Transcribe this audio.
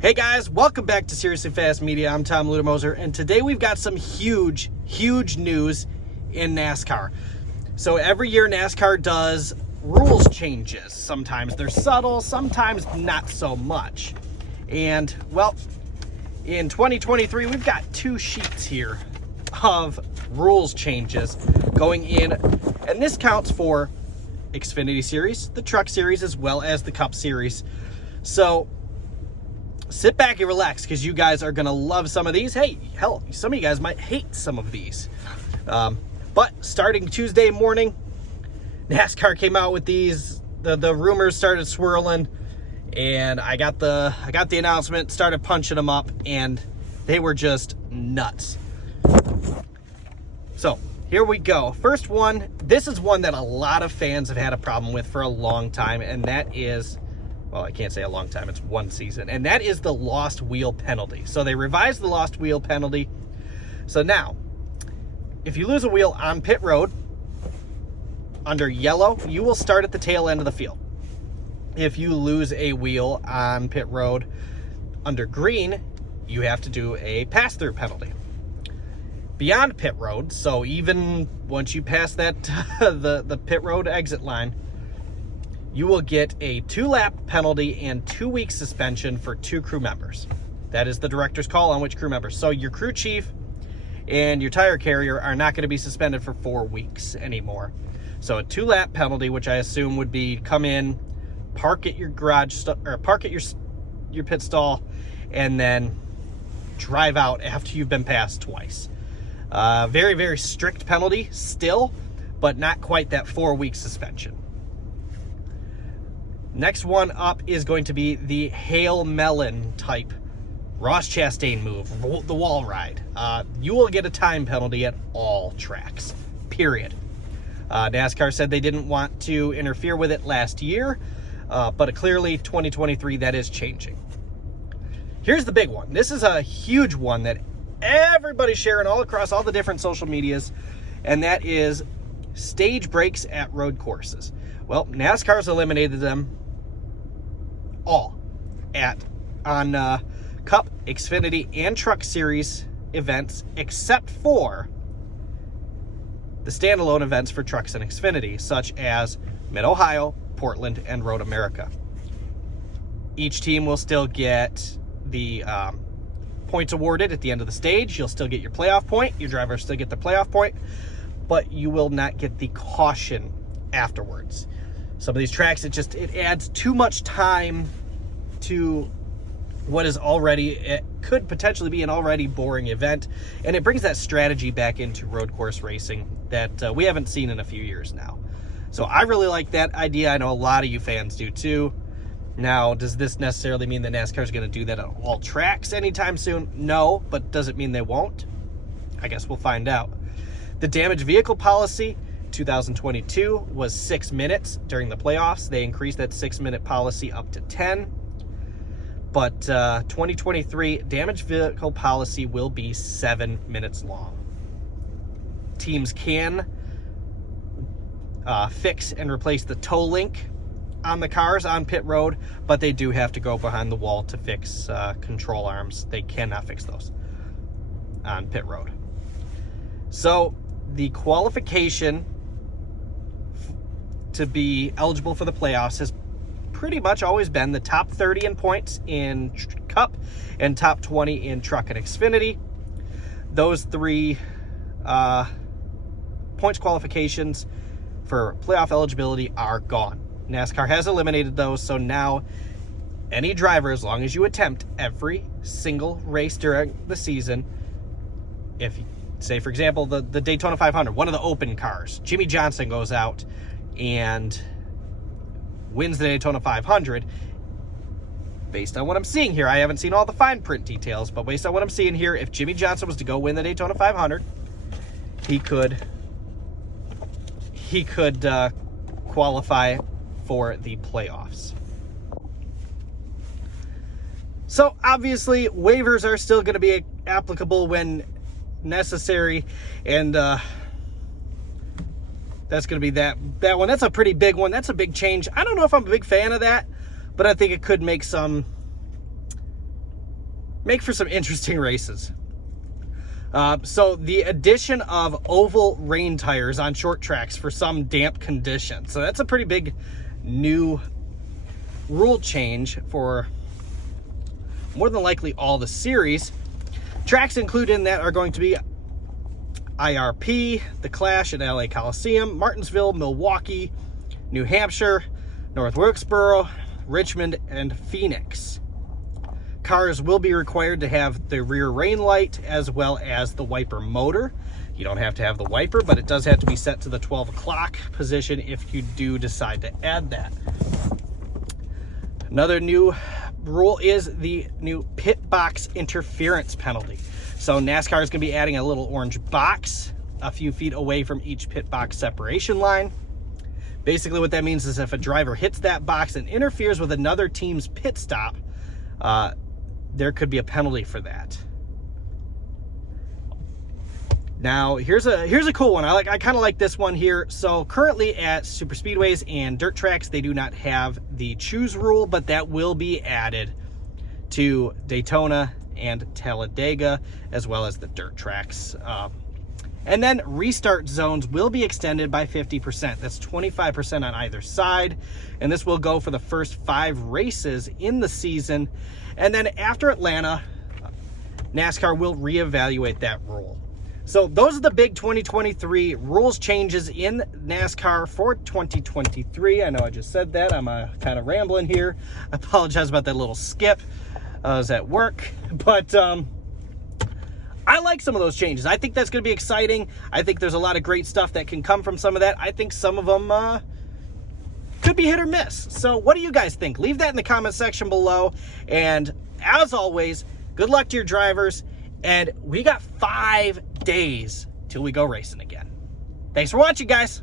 Hey guys, welcome back to Seriously Fast Media. I'm Tom Ludermoser, and today we've got some huge news in NASCAR. So every year NASCAR does rules changes. Sometimes they're subtle, sometimes not so much. And, well, in 2023, we've got two sheets here of rules changes going in, and this counts for Xfinity Series, the Truck Series, as well as the Cup Series. So sit back and relax, because you guys are going to love some of these. Hey, hell, some of you guys might hate some of these. But starting Tuesday morning, NASCAR came out with these. The rumors started swirling, and I got the announcement, started punching them up, and they were just nuts. So here we go. First one, this is one that a lot of fans have had a problem with for a long time, and that is, well, I can't say a long time, it's one season, and that is the lost wheel penalty. So they revised the lost wheel penalty. So now, if you lose a wheel on pit road, under yellow, you will start at the tail end of the field. If you lose a wheel on pit road under green, you have to do a pass-through penalty. Beyond pit road, so even once you pass that the pit road exit line, you will get a 2-lap penalty and 2-week suspension for 2 crew members. That is the director's call on which crew members. So your crew chief and your tire carrier are not going to be suspended for 4 weeks anymore. So a 2-lap penalty, which I assume would be come in, park at your garage, or park at your pit stall, and then drive out after you've been passed twice. Very, very strict penalty still, but not quite that 4-week suspension. Next one up is going to be the Hail Melon type Ross Chastain move, the wall ride. You will get a time penalty at all tracks, period. NASCAR said they didn't want to interfere with it last year, but clearly 2023, that is changing. Here's the big one. This is a huge one that everybody's sharing all across all the different social medias, and that is stage breaks at road courses. Well, NASCAR's eliminated them all on Cup, Xfinity, and Truck Series events, except for the standalone events for Trucks and Xfinity, such as Mid-Ohio, Portland, and Road America. Each team will still get the points awarded at the end of the stage. You'll still get your playoff point. Your drivers still get the playoff point, but you will not get the caution afterwards. Some of these tracks, it adds too much time to what is already, it could potentially be an already boring event, and it brings that strategy back into road course racing that we haven't seen in a few years now. So I really like that idea. I know a lot of you fans do too. Now, does this necessarily mean that NASCAR is going to do that on all tracks anytime soon? No, but does it mean they won't? I guess we'll find out. The damaged vehicle policy, 2022 was 6 minutes during the playoffs. They increased that 6-minute policy up to 10. But 2023 damaged vehicle policy will be 7 minutes long. Teams can fix and replace the tow link on the cars on pit road, but they do have to go behind the wall to fix control arms. They cannot fix those on pit road. So the qualification to be eligible for the playoffs has pretty much always been the top 30 in points in Cup and top 20 in Truck and Xfinity. Those 3 points qualifications for playoff eligibility are gone. NASCAR has eliminated those, so now any driver, as long as you attempt every single race during the season, if, say, for example, the Daytona 500, one of the open cars, Jimmy Johnson goes out and wins the Daytona 500, based on what I'm seeing here, I haven't seen all the fine print details, but based on what I'm seeing here, if Jimmy Johnson was to go win the Daytona 500, he could qualify for the playoffs. So obviously waivers are still going to be applicable when necessary, and that's going to be that one. That's a pretty big one. That's a big change. I don't know if I'm a big fan of that, but I think it could make some make for some interesting races. So the addition of oval rain tires on short tracks for some damp conditions. So that's a pretty big new rule change for more than likely all the series. Tracks included in that are going to be IRP, the Clash at LA Coliseum, Martinsville, Milwaukee, New Hampshire, North Wilkesboro, Richmond, and Phoenix. Cars will be required to have the rear rain light as well as the wiper motor. You don't have to have the wiper, but it does have to be set to the 12 o'clock position if you do decide to add that. Another new rule is the new pit box interference penalty. So NASCAR is going to be adding a little orange box a few feet away from each pit box separation line. Basically what that means is if a driver hits that box and interferes with another team's pit stop, there could be a penalty for that. Now, here's a cool one. I kind of like this one here. So currently at super speedways and dirt tracks, they do not have the choose rule, but that will be added to Daytona and Talladega, as well as the dirt tracks. And then restart zones will be extended by 50%. That's 25% on either side. And this will go for the first 5 races in the season. And then after Atlanta, NASCAR will reevaluate that rule. So those are the big 2023 rules changes in NASCAR for 2023. I know I just said that. I'm kind of rambling here. I apologize about that little skip. I was at work. But I like some of those changes. I think that's going to be exciting. I think there's a lot of great stuff that can come from some of that. I think some of them could be hit or miss. So what do you guys think? Leave that in the comment section below. And as always, good luck to your drivers. And we got 5 days till we go racing again. Thanks for watching, guys.